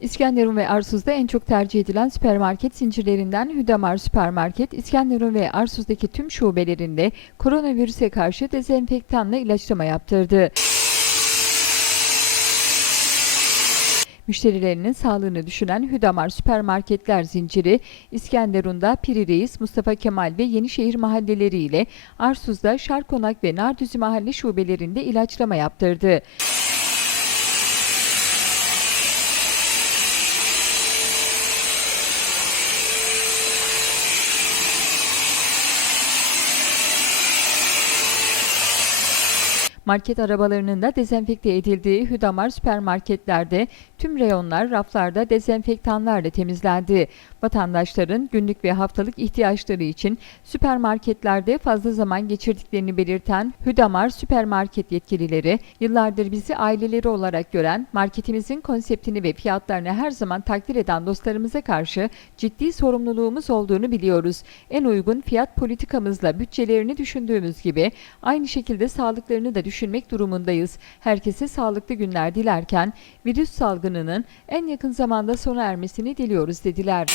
İskenderun ve Arsuz'da en çok tercih edilen süpermarket zincirlerinden Hüdamar Süpermarket, İskenderun ve Arsuz'daki tüm şubelerinde koronavirüse karşı dezenfektanla ilaçlama yaptırdı. Müşterilerinin sağlığını düşünen Hüdamar Süpermarketler zinciri, İskenderun'da Piri Reis, Mustafa Kemal ve Yenişehir mahalleleriyle Arsuz'da Şarkonak ve Nardüzü mahalle şubelerinde ilaçlama yaptırdı. Market arabalarının da dezenfekte edildiği Hüdamar süpermarketlerde tüm reyonlar raflarda dezenfektanlarla temizlendi. Vatandaşların günlük ve haftalık ihtiyaçları için süpermarketlerde fazla zaman geçirdiklerini belirten Hüdamar süpermarket yetkilileri, yıllardır bizi aileleri olarak gören, marketimizin konseptini ve fiyatlarını her zaman takdir eden dostlarımıza karşı ciddi sorumluluğumuz olduğunu biliyoruz. En uygun fiyat politikamızla bütçelerini düşündüğümüz gibi aynı şekilde sağlıklarını da düşünmek durumundayız. Herkese sağlıklı günler dilerken virüs salgınının en yakın zamanda sona ermesini diliyoruz dediler.